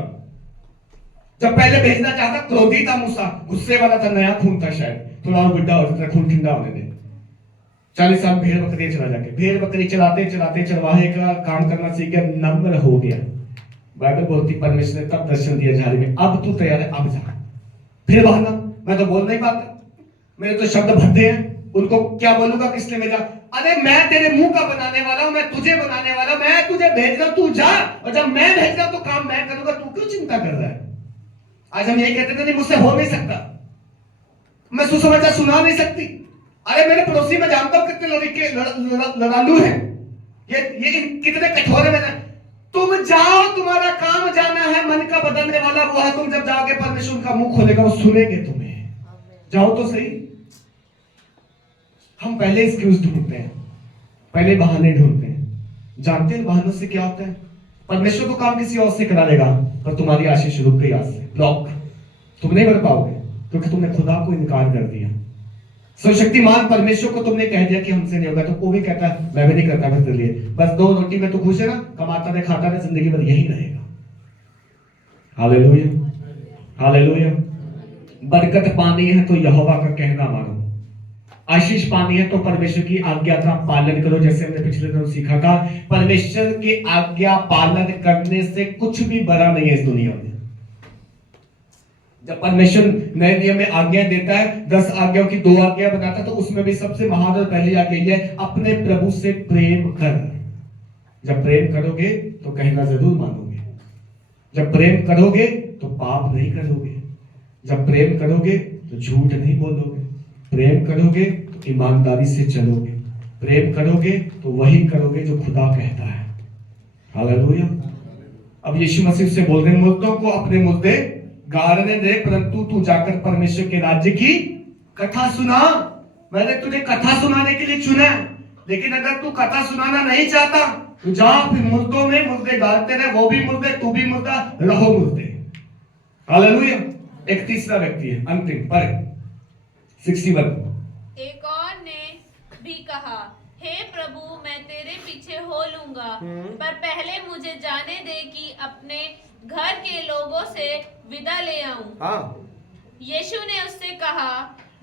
जब पहले भेजना चाहता क्रोधी था मूसा, गुस्से वाला था, नया खून था, शायद थोड़ा और बुढ़ा हो जाता, खून ठंडा होने दे। 40 साल भेड़ बकरी चला जाके, भेड़ बकरी चलाते चलाते चरवाहे का काम करना सीख गया, नम्र हो गया। बाइबल बोलती परमेश्वर ने तब दर्शन दिया झाड़ी में, अब तू तैयार है, अब जा। फिर बहाना, मैं तो बोल नहीं पाता, मेरे तो शब्द भद्दे हैं, उनको क्या बोलूंगा, किसने भेजा? अरे मैं तेरे मुंह का बनाने वाला हूं, मैं तुझे बनाने वाला, मैं तुझे भेज रहा हूं, तू जा। और जब मैं भेज रहा हूं तो काम मैं करूंगा, तू क्यों चिंता कर रहा है? आज हम यही कहते थे नहीं मुझसे हो नहीं सकता, मैं सुसमाचार सुना नहीं सकती। अरे मेरे पड़ोसी में जानता हूं कितने लड़ालू हैं, ये कितने कठोर है। तुम जाओ, तुम्हारा काम जाना है, मन का बदलने वाला वो है। तुम जब जाओगे परमेश्वर का मुंह खोलेगा, वो सुनेंगे तुम्हें। जाओ तो सही। हम पहले एक्सक्यूज ढूंढते हैं, पहले बहाने ढूंढते हैं। जानते हैं बहानों से क्या होता है? परमेश्वर तो काम किसी और से करा देगा, पर तुम्हारी आशीष रुक गई आज से, ब्लॉक। तुम नहीं बढ़ पाओगे क्योंकि तुमने खुदा को इनकार कर दिया। सर्वशक्तिमान परमेश्वर को तुमने कह दिया कि हमसे नहीं होगा, तो वो भी कहता है मैं भी नहीं करता, बस तेरे लिए बस 2 रोटी में तो खुश है ना, कमाता रहे खाता रहे, जिंदगी भर यही रहेगा। Hallelujah hallelujah. बरकत पानी है तो यहोवा का कहना मानो, आशीष पानी है तो परमेश्वर की आज्ञा का पालन करो। जैसे हमने पिछले दिनों सीखा था, परमेश्वर की आज्ञा पालन करने से कुछ भी बड़ा नहीं है इस दुनिया में। जब परमेश्वर नए नियम में आज्ञा देता है, 10 आज्ञाओं की 2 आज्ञा बनाता है, तो उसमें भी सबसे महान और पहली आज्ञा है अपने प्रभु से प्रेम कर। जब प्रेम करोगे तो कहना जरूर मानोगे, जब प्रेम करोगे तो पाप नहीं करोगे, जब प्रेम करोगे तो झूठ नहीं बोलोगे, प्रेम करोगे तो ईमानदारी से चलोगे, प्रेम करोगे तो वही करोगे जो खुदा कहता है। हालेलुया। अब यीशु मसीह से बोल रहे मुर्दों को अपने मुर्दे गाड़ने दे, परंतु तू जाकर परमेश्वर के राज्य की कथा सुना। मैंने तुझे कथा सुनाने के लिए चुना, लेकिन अगर तू कथा सुनाना नहीं चाहता तो जा फिर मुर्दों में मुर्दे गाड़ते रहे, वो भी मुर्दे, तू भी मुर्दा, रहो मुर्दे। हालेलुया। एक तीसरा व्यक्ति है, अंतिम पर 61। एक और ने भी कहा, हे प्रभु मैं तेरे पीछे हो लूंगा, पर पहले मुझे जाने दे कि अपने घर के लोगों से विदा ले आऊं। हाँ। यीशु ने उससे कहा,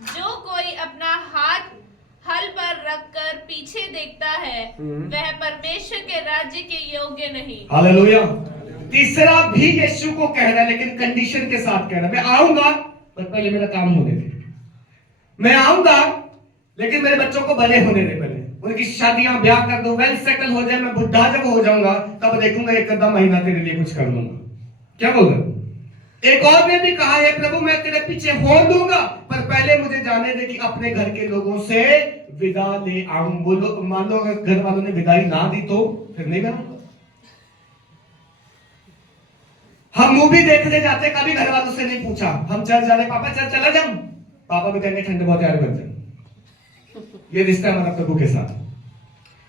जो कोई अपना हाथ हल पर रखकर पीछे देखता है वह परमेश्वर के राज्य के योग्य नहीं। हालेलुया। तीसरा भी यीशु को कह रहा है, लेकिन कंडीशन के साथ कह रहा है, मैं आऊंगा पर पहले मेरा काम होने दे। मैं आऊंगा लेकिन मेरे बच्चों को बड़े होने दे, पहले उनकी शादियां ब्याह कर दो, वेल सेटल हो जाए, मैं बुढ़ा जब हो जाऊंगा तब देखूंगा एक आधा महीना तेरे लिए कुछ कर लूंगा। क्या बोल रहे? एक और ने भी कहा है प्रभु मैं तेरे पीछे हो लूंगा, पर पहले मुझे जाने दे कि अपने घर के लोगों से विदा ले आऊं। बोलो, मान लो अगर घर वालों ने विदाई ना दी तो फिर नहीं करूंगा। हम मूवी देखने जाते, कभी घर वालों से नहीं पूछा, हम चल जा रहे, पापा चल चला जाऊं, पापा भी कहेंगे ठंड बहुत यार बन जाए। ये रिश्ता हमारा प्रभु के साथ।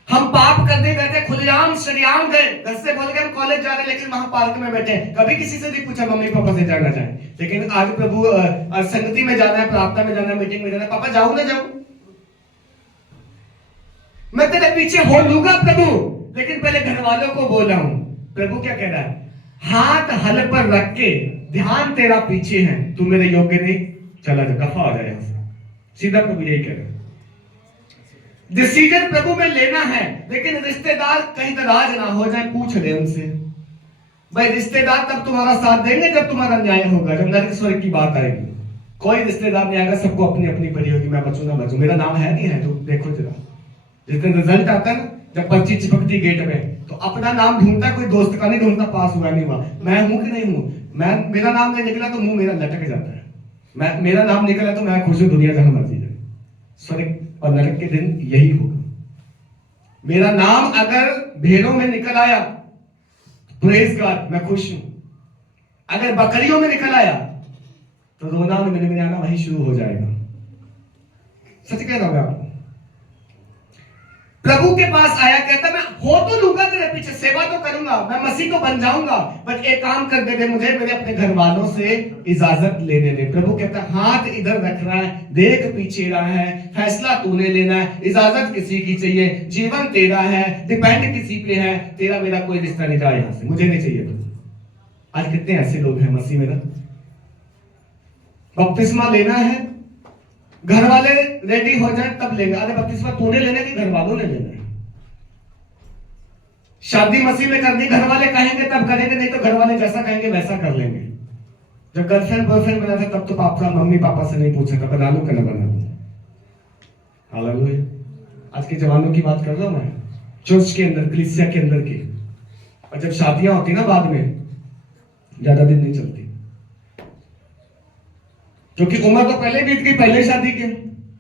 हम पाप करने गए थे, खुलेआम शरेआम गए, घर से बोल के हम कॉलेज जा रहे, लेकिन वहां पार्क में बैठे हैं, कभी किसी से नहीं पूछा मम्मी पापा से जाना चाहे। लेकिन आज प्रभु संगति में जाना है, प्रार्थना में जाना है, मीटिंग में जाना है, पापा जाऊं ना जाऊं? मैं तेरे पीछे हो लूंगा प्रभु, लेकिन पहले घर वालों को बोला हूं। प्रभु क्या कह रहा है? हाथ हल पर रख के, ध्यान तेरा पीछे है, तू मेरे योग्य नहीं, चला जा, दफा आ जाए यहां से। सीधा प्रभु यही कह रहा है। डिसीजन प्रभु में लेना है, लेकिन रिश्तेदार कहीं नाराज ना हो जाए, पूछ ले उनसे। भाई रिश्तेदार तब तुम्हारा साथ देंगे जब तुम्हारा न्याय होगा, जब नरक स्वर्ग की बात आएगी। कोई रिश्तेदार नहीं आएगा, सबको अपनी अपनी पड़ी होगी, मैं बचूं ना बचूं, मेरा नाम है नहीं है, तो देखो जरा जिस दिन रिजल्ट आता है ना, जब पर्ची चिपकती गेट में, तो अपना नाम ढूंढता, कोई दोस्त का नहीं ढूंढता, पास हुआ नहीं हुआ, मैं हूं कि नहीं हूं। मैं, मेरा नाम नहीं निकला तो मुंह मेरा लटक जाता है। मेरा नाम निकला तो मैं खुश हूं, दुनिया जहां मर्जी जाए। स्वर्ग और नरक के दिन यही होगा। मेरा नाम अगर भेड़ों में निकल आया, प्रेज गॉड, मैं खुश हूं। अगर बकरियों में निकल आया तो रोना और मिनमिनाना वहीं शुरू हो जाएगा। सच कह रहा हूं आपको। प्रभु के पास आया, कहता मैं हो तो लूंगा तेरे पीछे, सेवा तो करूंगा, मैं मसीह तो बन जाऊंगा, बट एक काम कर दे, मुझे मेरे अपने घर वालों से इजाजत लेने दे। प्रभु कहता हाथ इधर रख रहा है, देख पीछे रहा है, फैसला तूने लेना है, इजाजत किसी की चाहिए, जीवन तेरा है, डिपेंड किसी पे है, तेरा मेरा कोई रिश्ता नहीं, जा यहां से, मुझे नहीं चाहिए। तो आज कितने ऐसे लोग हैं मसीह में ना, बपतिस्मा लेना है, घर वाले रेडी हो जाए तब लेंगे। अरे बपतिस्मा तूने लेना कि घर वालों ने लेना है? शादी मसीह में करनी, घर वाले कहेंगे तब करेंगे, नहीं तो घर वाले जैसा कहेंगे वैसा कर लेंगे। जब गर्लफ्रेंड बॉयफ्रेंड बना था तब तो पापा मम्मी पापा से नहीं पूछा था बना लूं कि ना बना लूं। हालेलुया। आज के जवानों की बात कर रहा हूं मैं, चर्च के अंदर, कलीसिया के अंदर की। और जब शादियां होती ना बाद में, ज्यादा दिन नहीं चलती, क्योंकि उम्र तो पहले बीत गई, पहले शादी के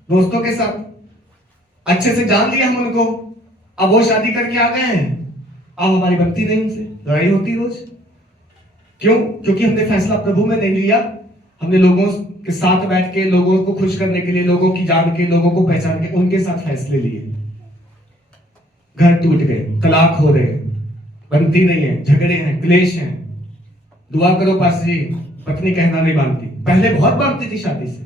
दोस्तों के साथ अच्छे से जान लिया हम उनको, अब वो शादी करके आ गए हैं, अब हमारी बनती नहीं उनसे, लड़ाई होती रोज। क्यों? क्योंकि हमने फैसला प्रभु में नहीं लिया, हमने लोगों के साथ बैठ के, लोगों को खुश करने के लिए, लोगों की जान के, लोगों को पहचान के उनके साथ फैसले लिए। घर टूट गए, तलाक हो रहे, बनती नहीं है, झगड़े हैं, क्लेश हैं। दुआ करो पास जी, पत्नी कहना नहीं मानती। पहले बहुत बांटती थी शादी से,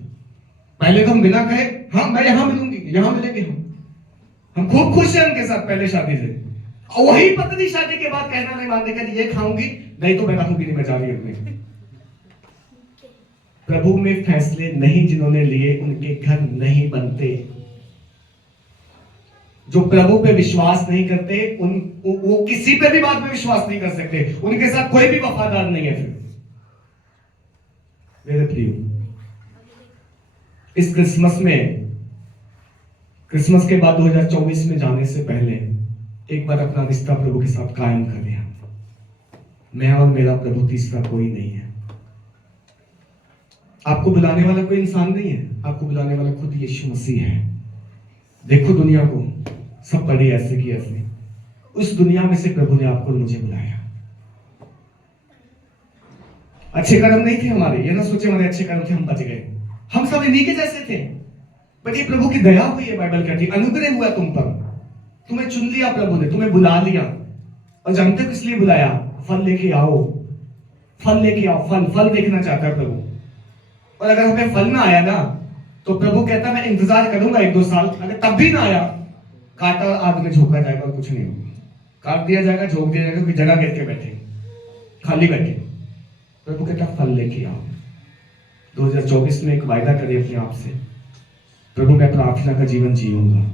पहले तो हम बिना कहे हाँ मैं यहां मिलूंगी, यहां मिलेंगे, हम खूब खुश हैं उनके साथ पहले शादी से। और वही पत्नी शादी के बाद कहना नहीं मानने का, ये खाऊंगी नहीं तो मैं रहूंगी नहीं, मैं जा रही हूं। प्रभु में फैसले नहीं जिन्होंने लिए उनके घर नहीं बनते। जो प्रभु पे विश्वास नहीं करते वो किसी पे भी बात में विश्वास नहीं कर सकते, उनके साथ कोई भी वफादार नहीं है। फिर मेरे प्रियो, इस क्रिसमस में, क्रिसमस के बाद 2024 में जाने से पहले एक बार अपना रिश्ता प्रभु के साथ कायम करें। मैं और मेरा प्रभु, तीसरा कोई नहीं है। आपको बुलाने वाला कोई इंसान नहीं है, आपको बुलाने वाला खुद यीशु मसीह है। देखो दुनिया को, सब पढ़े ऐसे की ऐसे, उस दुनिया में से प्रभु ने आपको और मुझे बुलाया। अच्छे कर्म नहीं थे हमारे, ये ना सोचे हमारे अच्छे कर्म थे हम बच गए, हम सब इन्हीं के जैसे थे, बट ये प्रभु की दया हुई है। बाइबल कहती है अनुग्रह हुआ तुम पर, तुम्हें चुन लिया प्रभु ने, तुम्हें बुला लिया। और जानते हो किस लिए बुलाया? फल लेके आओ, फल लेके आओ, फल फल देखना चाहता है प्रभु। और अगर हमें फल ना आया ना तो प्रभु कहता मैं इंतजार करूंगा 1-2 साल, अगर तब भी ना आया काटा आग में झोंका जाएगा और कुछ नहीं होगा, काट दिया जाएगा, झोंक दिया जाएगा, कोई जगह गिर के बैठे, खाली बैठे। प्रभु कहता फल लेके आओ। 2024 में एक वायदा करिए अपने आप से, प्रभु मैं प्रार्थना का जीवन जीऊंगा,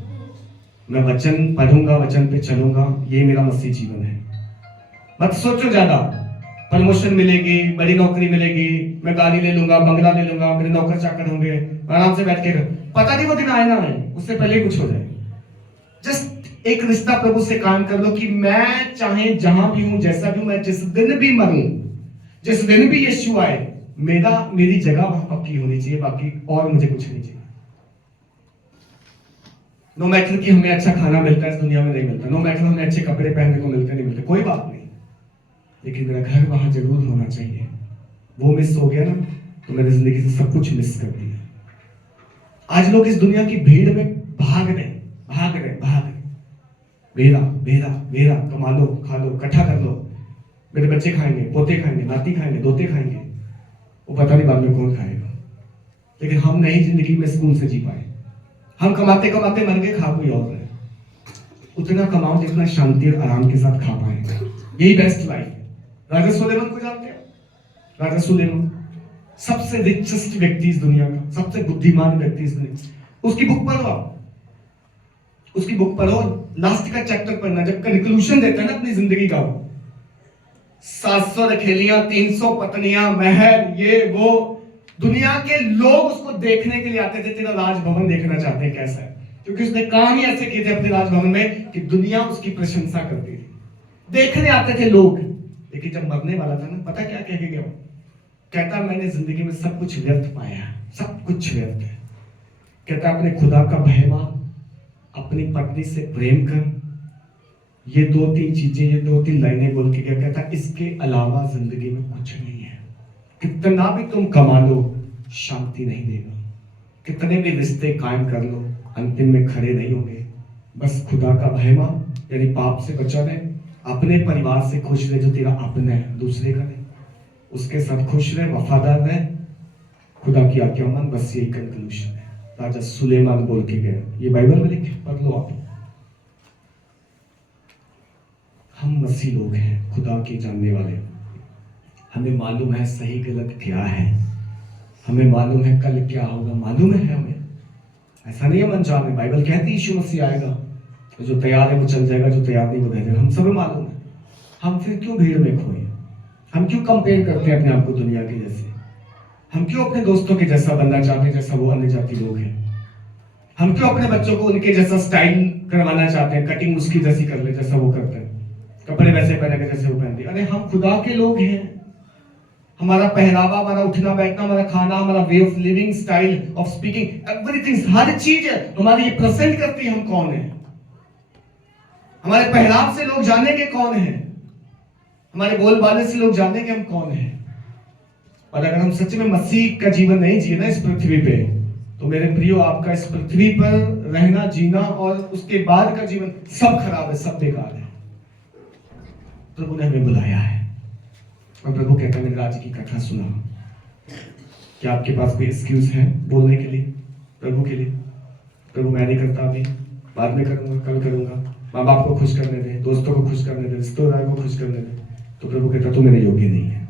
मैं वचन पढ़ूंगा, वचन पे चलूंगा, ये मेरा मसीह जीवन है। मत सोचो ज्यादा, प्रमोशन मिलेगी, बड़ी नौकरी मिलेगी, मैं गाड़ी ले लूंगा, बंगला ले लूंगा, मेरे नौकर चाकर होंगे, आराम से बैठ के, पता नहीं वो दिन आए ना आए, उससे पहले ही कुछ हो जाए। जस्ट एक रिश्ता प्रभु से कायम कर लो कि मैं चाहे जहां भी हूं, जैसा भी हूं, मैं जिस दिन भी मरूं, जिस दिन भी यीशु आए, मेरी जगह वहां पक्की होनी चाहिए, बाकी और मुझे कुछ नहीं चाहिए। नो मैटर कि हमें अच्छा खाना मिलता है इस दुनिया में नहीं मिलता, नो मैटर हमें अच्छे कपड़े पहनने को मिलते नहीं मिलते, कोई बात नहीं, लेकिन मेरा घर वहां जरूर होना चाहिए। वो मिस हो गया ना तो मैंने जिंदगी से सब कुछ मिस कर दिया। आज लोग इस दुनिया की भीड़ में भाग रहे, मेरा मेरा मेरा, कमा लो, खा लो, इकट्ठा कर लो, मेरे बच्चे खाएंगे, पोते खाएंगे, नाती खाएंगे, दोते खाएंगे, वो पता नहीं बाद में कौन खाएगा। लेकिन हम नहीं जिंदगी में सुकून से जी पाए, हम कमाते कमाते मर गए, खा कोई और है। उतना कमाओ जितना शांति और आराम के साथ खा पाए, यही बेस्ट लाइफ है। राजा सुलेमान को जानते हो? राजा सुलेमान सबसे रिचेस्ट व्यक्ति इस दुनिया का, सबसे बुद्धिमान व्यक्ति इस दुनिया। उसकी बुक पढ़ो आप, उसकी बुक पढ़ो, लास्ट का चैप्टर पढ़ना, जब कंक्लूजन देता है ना अपनी जिंदगी का, 700 रखेलियां, 300 पत्नियां, महल, ये वो, दुनिया के लोग उसको देखने के लिए आते थे, तेरा राजभवन देखना चाहते हैं कैसा है, क्योंकि उसने काम ही ऐसे किए थे अपने राजभवन में कि दुनिया उसकी प्रशंसा करती थी, देखने आते थे लोग। लेकिन जब मरने वाला था ना, पता क्या कह के गया? कहता मैंने जिंदगी में सब कुछ व्यर्थ पाया, सब कुछ व्यर्थ है। कहता अपने खुदा का भय मान, अपनी पत्नी से प्रेम कर, ये 2-3 चीजें, ये 2-3 लाइनें बोल के क्या कहता, इसके अलावा जिंदगी में कुछ नहीं है। कितना भी तुम कमा लो शांति नहीं देगा, कितने भी रिश्ते कायम कर लो अंतिम में खड़े नहीं होंगे। बस खुदा का भय मान, यानी पाप से बचा रहे, अपने परिवार से खुश रहे जो तेरा अपना है, दूसरे का नहीं, उसके साथ खुश रहे, वफादार रहे, खुदा की आज्ञा मान। बस यही कंक्लूजन है। राजा सुलेमान बोल के गए, ये बाइबल में लिखे, पढ़ लो आप। हम मसीह लोग हैं, खुदा के जानने वाले, हमें मालूम है सही गलत क्या है, हमें मालूम है कल क्या होगा, मालूम है हमें। ऐसा नहीं है मन चाहे, बाइबल कहती है यीशु मसीह आएगा, तो जो तैयार है वो चल जाएगा, जो तैयार नहीं वो रह जाएगा, हम सब मालूम है। हम फिर क्यों भीड़ में खोए, हम क्यों कंपेयर करते हैं अपने आप को दुनिया के जैसे, हम क्यों अपने दोस्तों के जैसा बनना चाहते हैं जैसा वो अन्य जाति लोग हैं, हम क्यों अपने बच्चों को उनके जैसा स्टाइल करवाना चाहते हैं, कटिंग उसकी जैसी कर ले जैसा वो करते हैं, कपड़े वैसे पहने जैसे वो पहनते। अरे हम खुदा के लोग हैं, हमारा पहनावा, हमारा उठना बैठना, हमारा खाना, हमारा way of living, style of speaking, everything, हर चीज हमारी ये प्रेजेंट करती है हम कौन है। हमारे पहनाव से लोग जानेंगे कौन है, हमारे बोलबाले से लोग जानेंगे हम कौन है। और अगर हम सच में मसीह का जीवन नहीं जिए ना इस पृथ्वी पे, तो मेरे प्रियो आपका इस पृथ्वी पर रहना, जीना और उसके बाद का जीवन सब खराब है, सब बेकार है। प्रभु ने हमें बुलाया है और प्रभु कहता है मैंने राज्य की कथा सुना। क्या आपके पास कोई एक्सक्यूज है बोलने के लिए प्रभु के लिए? प्रभु मैं नहीं करता, अभी बाद में करूंगा, कल करूंगा, माँ बाप को खुश करने दे, दोस्तों को खुश करने दे, रिश्तेदार को खुश करने दे। तो प्रभु कहता तू मेरे योग्य नहीं है,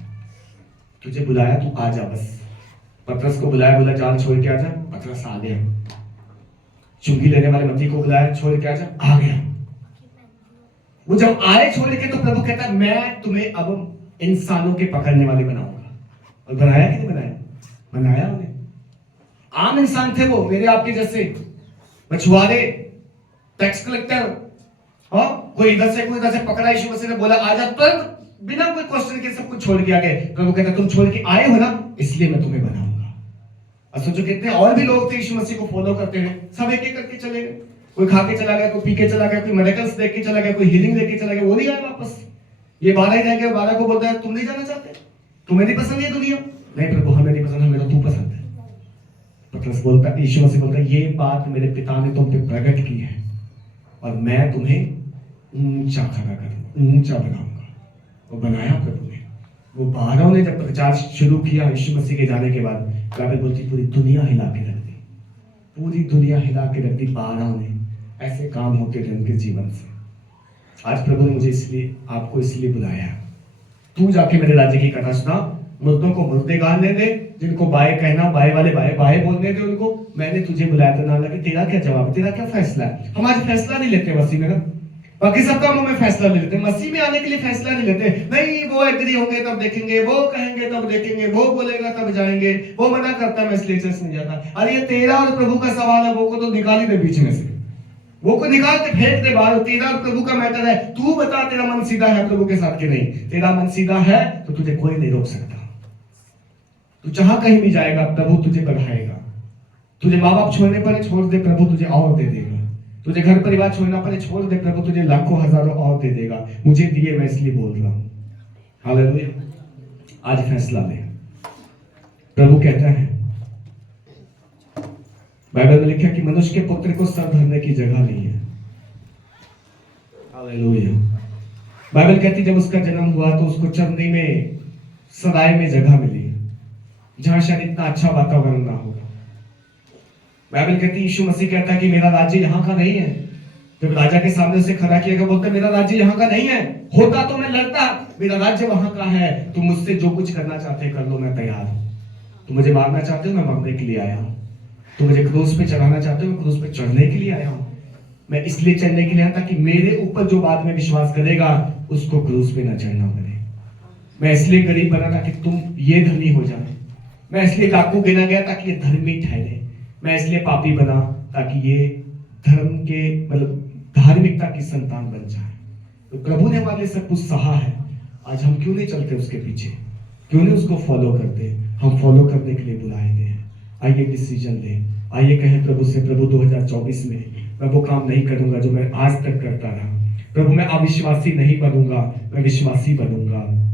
तुझे बुलाया तू आ जा। बस पतरस को बुलाया, बोला जाल छोड़ के आ जा, पतरस आ गया। चुंगी लेने वाले मत्ती को बुलाया, छोड़ के आ जा, आ गया। वो जब आए छोड़ के, तो प्रभु कहता है मैं तुम्हें अब इंसानों के पकड़ने वाले बनाऊंगा। और बनाया कि नहीं बनाया? बनाया उन्हें। आम इंसान थे वो, मेरे आपके जैसे, मछुआरे, टैक्स कलेक्टर, और कोई इधर से कोई इधर से पकड़ा। यीशु मसीह ने बोला आ जा, तुरंत बिना कोई क्वेश्चन के सब कुछ छोड़ के आ गए। प्रभु कहता तुम छोड़ के आए हो ना, इसलिए मैं तुम्हें बनाऊंगा। और सोचो कितने और भी लोग थे यीशु मसीह को फॉलो करते हैं, सब एक एक करके चले गए। कोई खा के चला गया, कोई पी के चला गया, कोई मेडिकल्स देख के चला गया, कोई हीलिंग देख के चला गया, वो नहीं आया वापस। ये 12 ही रह गए। 12 को बोलता है तुम नहीं जाना चाहते, तुम्हें नहीं पसंद ये दुनिया? नहीं प्रभु हमें नहीं पसंद, हमें तो तू पसंद है। पतरस बोलता है, यीशु मसीह बोलता है ये बात मेरे पिता ने तुम पे प्रकट की है और मैं तुम्हें ऊंचा खड़ा करूंगा, ऊंचा बनाऊंगा। वो बनाया प्रभु ने। वो 12 ने जब प्रचार शुरू किया यीशु मसीह के जाने के बाद, बाइबल बोलती पूरी दुनिया हिला के रख दी, पूरी दुनिया हिला के रख दी। 12 ने ऐसे काम होते थे उनके जीवन से। आज प्रभु ने मुझे इसलिए, आपको इसलिए बुलाया, तू जाके मेरे राज्य की कथा सुना, मुर्दों को मुर्दे गाने दे, जिनको बाय कहना बाय वाले बाय बाय बोलने दे उनको। मैंने तुझे बुलाया था ना लगे, तेरा क्या जवाब, तेरा क्या फैसला है? हम आज फैसला नहीं लेते मसीह में ना, बाकी सब कामों में फैसला ले लेते, मसीह में आने के लिए फैसला नहीं लेते। नहीं वो एग्री होंगे तब देखेंगे, वो कहेंगे तब देखेंगे, वो बोलेगा तब जाएंगे, वो मना करता मैं इसलिए चर्च नहीं जाता। अरे ये तेरा और प्रभु का सवाल है, वो को तो निकाल ही दे बीच में से, वो को निकाल के फेंक दे बाहर। तेरा और प्रभु का मैटर है, तू बता तेरा मन सीधा है प्रभु के साथ कि नहीं। तेरा मन सीधा है तो तुझे कोई नहीं रोक सकता, तू जहां कहीं भी जाएगा प्रभु तुझे बढ़ाएगा। तुझे माँ बाप छोड़ने पड़े छोड़ दे, प्रभु तुझे और दे देगा। तुझे घर परिवार छोड़ना पड़े छोड़ दे, प्रभु तुझे लाखों हजारों और दे देगा। मुझे दिए मैं इसलिए बोल रहा हूं। हालेलुया। आज फैसला ले। प्रभु कहता है, बाइबल में लिखा कि मनुष्य के पुत्र को सर धरने की जगह नहीं है। हालेलुया। बाइबल कहती जब उसका जन्म हुआ तो उसको चरनी में, सराय में जगह मिली जहां शायद इतना अच्छा वातावरण ना होगा। बाइबल कहती, यीशु मसीह कहता है कि मेरा राज्य यहाँ का नहीं है। जब राजा के सामने उसे खड़ा किया गया, बोलता मेरा राज्य यहाँ का नहीं है, होता तो मैं लड़ता, मेरा राज्य वहां का है। तुम मुझसे जो कुछ करना चाहते कर लो, मैं तैयार हूं। तुम मुझे मारना चाहते हो, मैं मरने के लिए आया हूं। तुम मुझे क्रूस पे चढ़ाना चाहते हो, मैं क्रूस पे चढ़ने के लिए आया हूं। मैं इसलिए चढ़ने के लिए आया ताकि मेरे ऊपर जो बाद में विश्वास करेगा उसको क्रूस पे न चढ़ना पड़े। मैं इसलिए गरीब बना ताकि तुम ये धनी हो जाए। मैं इसलिए डाकू गिना गया ताकि ये धर्मी ठहरे। मैं इसलिए पापी बना ताकि ये धर्म के मतलब धार्मिकता की संतान बन जाए। तो प्रभु ने हमारे लिए सब कुछ सहा है। आज हम क्यों नहीं चलते उसके पीछे? क्यों नहीं उसको फॉलो करते? हम फॉलो करने के लिए बुलाए गए हैं। आइए डिसीजन लें, आइए कहें प्रभु से, प्रभु 2024 में मैं वो काम नहीं करूंगा जो मैं आज तक करता रहा। प्रभु मैं अविश्वासी नहीं बनूंगा, मैं विश्वासी बनूंगा।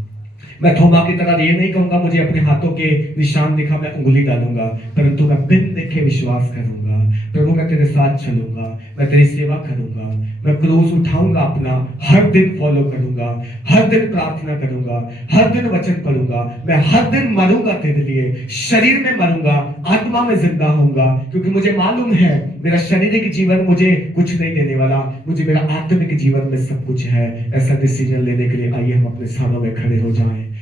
मैं थोमा की तरह ये नहीं कहूंगा मुझे अपने हाथों के निशान दिखा मैं उंगली डालूंगा, परंतु मैं बिन देखे विश्वास करूंगा। प्रभु मैं तेरे साथ चलूंगा, मैं तेरी सेवा करूंगा, मैं क्रूस उठाऊंगा अपना, हर दिन फॉलो करूंगा, हर दिन प्रार्थना करूंगा, हर दिन वचन पढ़ूंगा, मैं हर दिन मरूंगा तेरे लिए, शरीर में मरूंगा, आत्मा में जिंदा होऊंगा, क्योंकि मुझे मालूम है मेरा शारीरिक जीवन मुझे कुछ नहीं देने वाला, मुझे मेरा आत्मिक जीवन में सब कुछ है। ऐसा डिसीजन लेने के लिए आइए हम अपने स्थानों में खड़े हो जाएं।